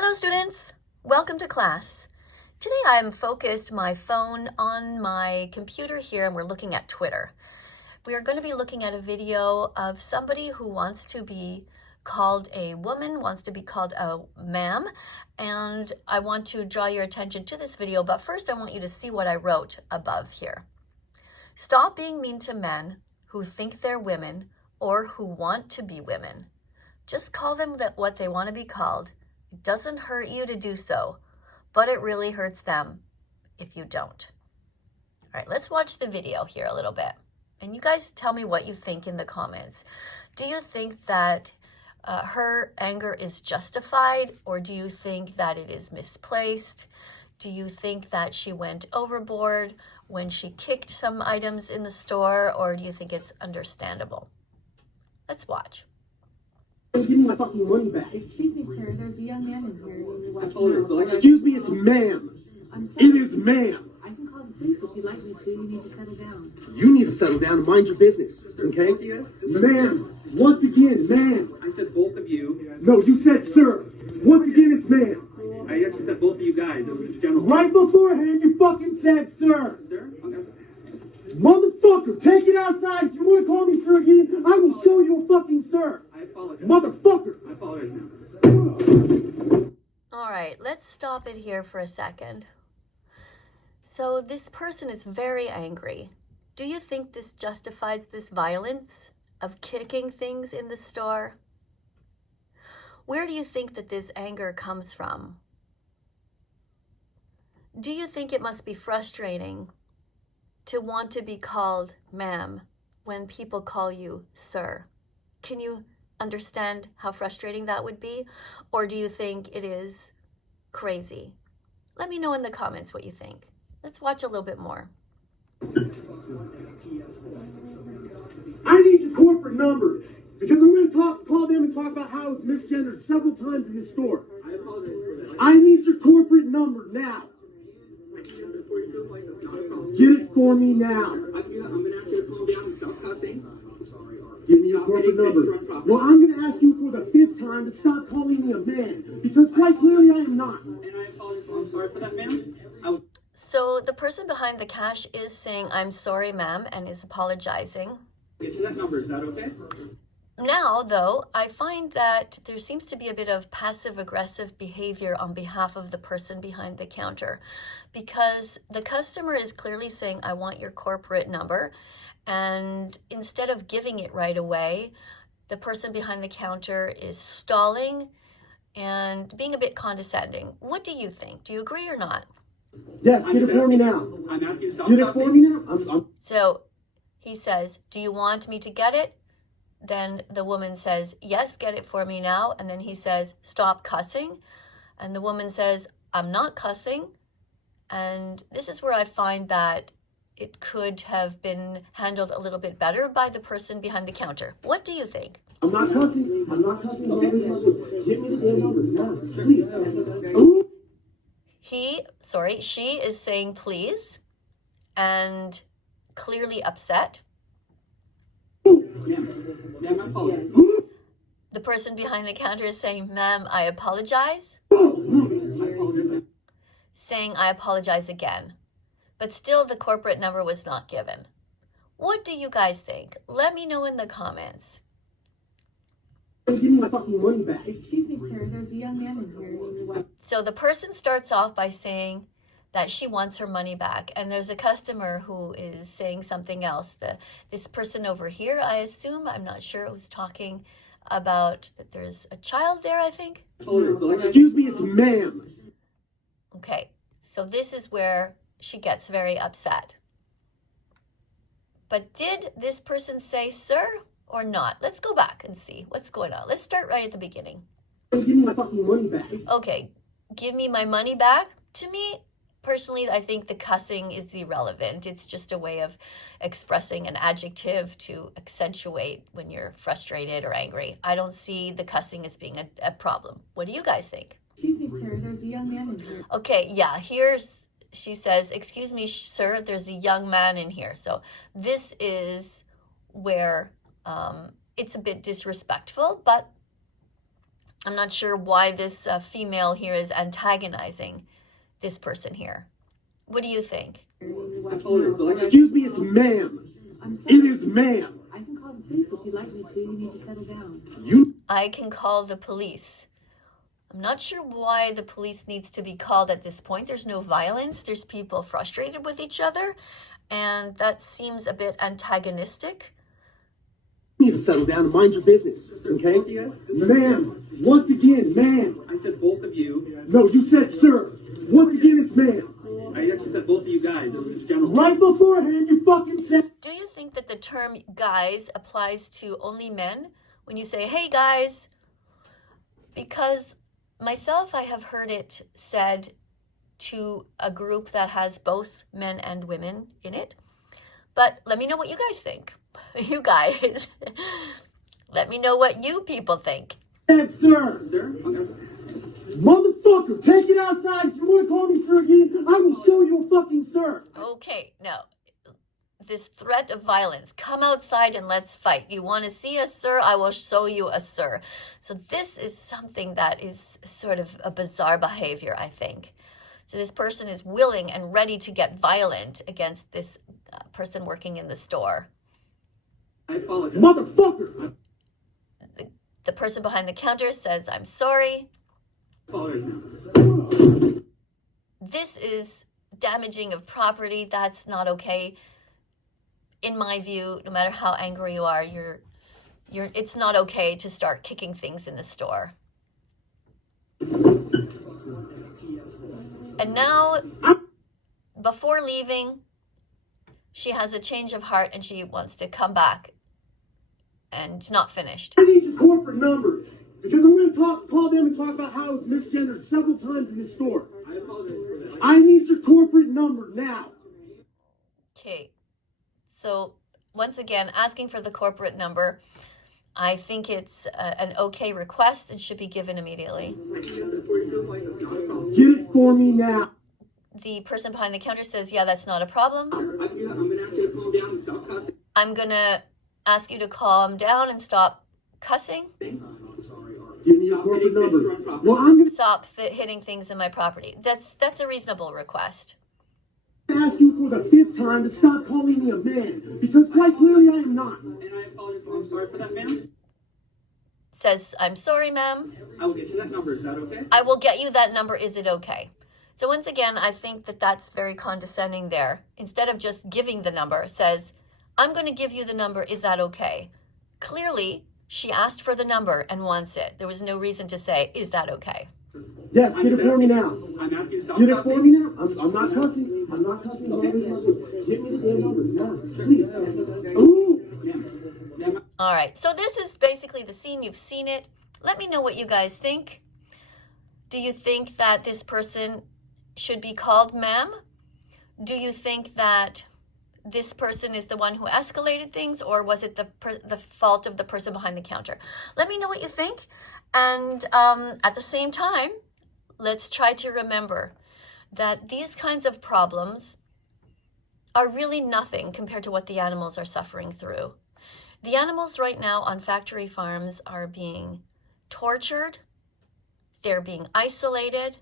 Hello students, welcome to class. Today I'm focused my phone on my computer here and we're looking at Twitter. We are going to be looking at a video of somebody who wants to be called a woman, wants to be called a ma'am, and I want to draw your attention to this video, but first I want you to see what I wrote above here. Stop being mean to men who think they're women or who want to be women. Just call them what they want to be called. It doesn't hurt you to do so, but it really hurts them if you don't. All right, let's watch the video here a little bit. And you guys tell me what you think in the comments. Do you think that her anger is justified, or do you think that it is misplaced? Do you think that she went overboard when she kicked some items in the store, or do you think it's understandable? Let's watch. Give me my fucking money back. Excuse me, sir. There's a young man in here. Excuse me, it's ma'am. It is ma'am. I can call the police if you'd like me to. You need to settle down. You need to settle down and mind your business, okay? Ma'am, once again, ma'am. I said both of you. No, you said sir. Once again, it's ma'am. I actually said both of you guys. It was general. Right beforehand, you fucking said sir. Sir? Motherfucker, take it outside. If you want to call me sir again, I will show you a fucking sir. I apologize. Motherfucker. I apologize now. All right, let's stop it here for a second. So this person is very angry. Do you think this justifies this violence of kicking things in the store? Where do you think that this anger comes from? Do you think it must be frustrating to want to be called ma'am when people call you sir? Can you understand how frustrating that would be? Or do you think it is crazy? Let me know in the comments what you think. Let's watch a little bit more. I need your corporate number because I'm going to call them and talk about how it was misgendered several times in this store. I apologize for that. I need your corporate number now. Get it for me now. I'm going to ask you to calm down and stop cussing. Give me your corporate number. Well, I'm going to ask you for the 5th time to stop calling me a man, because quite clearly I am not. And I apologize. I'm sorry for that, ma'am. So the person behind the cash is saying, "I'm sorry, ma'am," and is apologizing. Get you that number. Is that okay? Now, though, I find that there seems to be a bit of passive-aggressive behavior on behalf of the person behind the counter, because the customer is clearly saying, "I want your corporate number," and instead of giving it right away, the person behind the counter is stalling and being a bit condescending. What do you think? Do you agree or not? Yes, get it for me now. I'm asking you to stop Get it cussing. for me now. So he says, "Do you want me to get it?" Then the woman says, "Yes, get it for me now." And then he says, "Stop cussing." And the woman says, "I'm not cussing." And this is where I find that it could have been handled a little bit better by the person behind the counter. What do you think? I'm not cussing. I'm not cussing. Give me the damn number now, please. Ooh. She is saying please and clearly upset. Ma'am, I apologize. The person behind the counter is saying, "Ma'am, I apologize." I apologize, ma'am. Saying, "I apologize" again. But still the corporate number was not given. What do you guys think? Let me know in the comments. Give me my fucking money back. Excuse me, sir. There's a young man in here. So the person starts off by saying that she wants her money back, and there's a customer who is saying something else. This person over here, I assume, I'm not sure, was talking about that there's a child there, I think. Excuse me, it's ma'am. Okay, so this is where she gets very upset. But did this person say sir or not? Let's go back and see what's going on. Let's start right at the beginning. Give me my fucking money back. Okay, give me my money back. To me, personally, I think the cussing is irrelevant. It's just a way of expressing an adjective to accentuate when you're frustrated or angry. I don't see the cussing as being a problem. What do you guys think? Excuse me, sir. There's a young man in here. Okay, yeah, she says, "Excuse me, sir, there's a young man in here." So this is where it's a bit disrespectful, but I'm not sure why this female here is antagonizing this person here. What do you think? Excuse me, it's ma'am. It is ma'am. I can call the police if you'd like me to. You need to settle down. I can call the police. I'm not sure why the police needs to be called at this point. There's no violence. There's people frustrated with each other. And that seems a bit antagonistic. You need to settle down and mind your business, okay? Ma'am, once again, ma'am. I said both of you. No, you said sir. Once again, it's ma'am. I actually said both of you guys. It was general. Right beforehand, you fucking said. Do you think that the term guys applies to only men when you say, hey guys? Because myself, I have heard it said to a group that has both men and women in it. But let me know what you guys think. You guys, let me know what you people think. Said sir. Sir? Okay. Motherfucker, take it outside. If you want to call me sir again, I will show you a fucking sir. Okay, now, this threat of violence, come outside and let's fight. You want to see a sir? I will show you a sir. So this is something that is sort of a bizarre behavior, I think. So this person is willing and ready to get violent against this person working in the store. I apologize. Motherfucker. The person behind the counter says, I'm sorry. I apologize now. This is damaging of property. That's not okay. In my view, no matter how angry you are, it's not okay to start kicking things in the store. And now, before leaving, she has a change of heart and she wants to come back. And not finished. I need your corporate number because I'm going to call them and talk about how I was misgendered several times in this store. I apologize for that. I need your corporate number now. Okay. So, once again, asking for the corporate number. I think it's an okay request and should be given immediately. Get it for me now. The person behind the counter says, yeah, that's not a problem. I'm going to ask you to calm down and stop cussing. I'm going to ask you to calm down and stop cussing. Give me your corporate number. Well, I'm going Stop hitting things in my property. That's a reasonable request. to ask you for the 5th time to stop calling me a man because quite clearly I am not. And I apologize. I'm sorry for that, ma'am. Says, I'm sorry, ma'am. I will get you that number. Is that okay? I will get you that number. Is it okay? So once again, I think that that's very condescending there. Instead of just giving the number, says, I'm going to give you the number. Is that okay? Clearly, she asked for the number and wants it. There was no reason to say, is that okay? Yes, get it for me now. I'm asking you to stop Get it cussing. for me now. I'm not cussing. I'm not cussing. Get me the damn number now, please. Ooh. Ma'am, All right. So this is basically the scene. You've seen it. Let me know what you guys think. Do you think that this person should be called ma'am? Do you think that this person is the one who escalated things, or was it the fault of the person behind the counter? Let me know what you think. And at the same time, let's try to remember that these kinds of problems are really nothing compared to what the animals are suffering through. The animals right now on factory farms are being tortured. They're being isolated.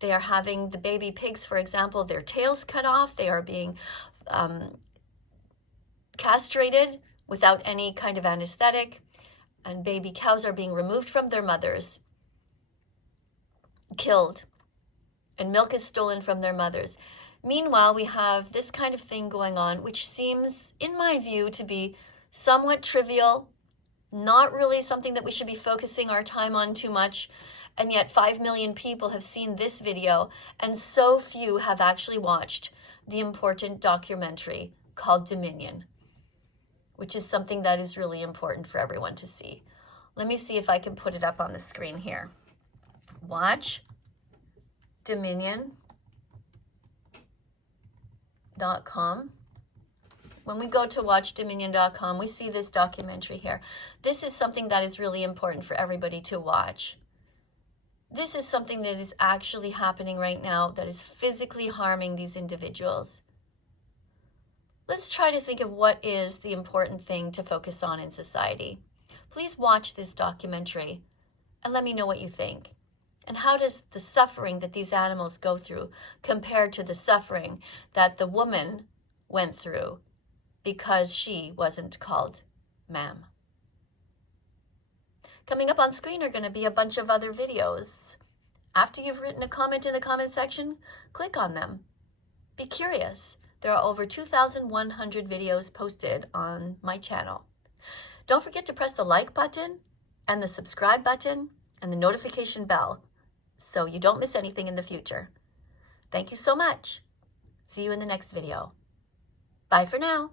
They are having the baby pigs, for example, their tails cut off. They are being castrated without any kind of anesthetic, and baby cows are being removed from their mothers, killed, and milk is stolen from their mothers. Meanwhile, we have this kind of thing going on, which seems, in my view, to be somewhat trivial, not really something that we should be focusing our time on too much, and yet 5 million people have seen this video, and so few have actually watched the important documentary called Dominion, which is something that is really important for everyone to see. Let me see if I can put it up on the screen here. Watch Dominion.com. When we go to watchdominion.com, we see this documentary here. This is something that is really important for everybody to watch. This is something that is actually happening right now that is physically harming these individuals. Let's try to think of what is the important thing to focus on in society. Please watch this documentary and let me know what you think. And how does the suffering that these animals go through compare to the suffering that the woman went through because she wasn't called ma'am? Coming up on screen are going to be a bunch of other videos. After you've written a comment in the comment section, click on them. Be curious. There are over 2,100 videos posted on my channel. Don't forget to press the like button and the subscribe button and the notification bell so you don't miss anything in the future. Thank you so much. See you in the next video. Bye for now.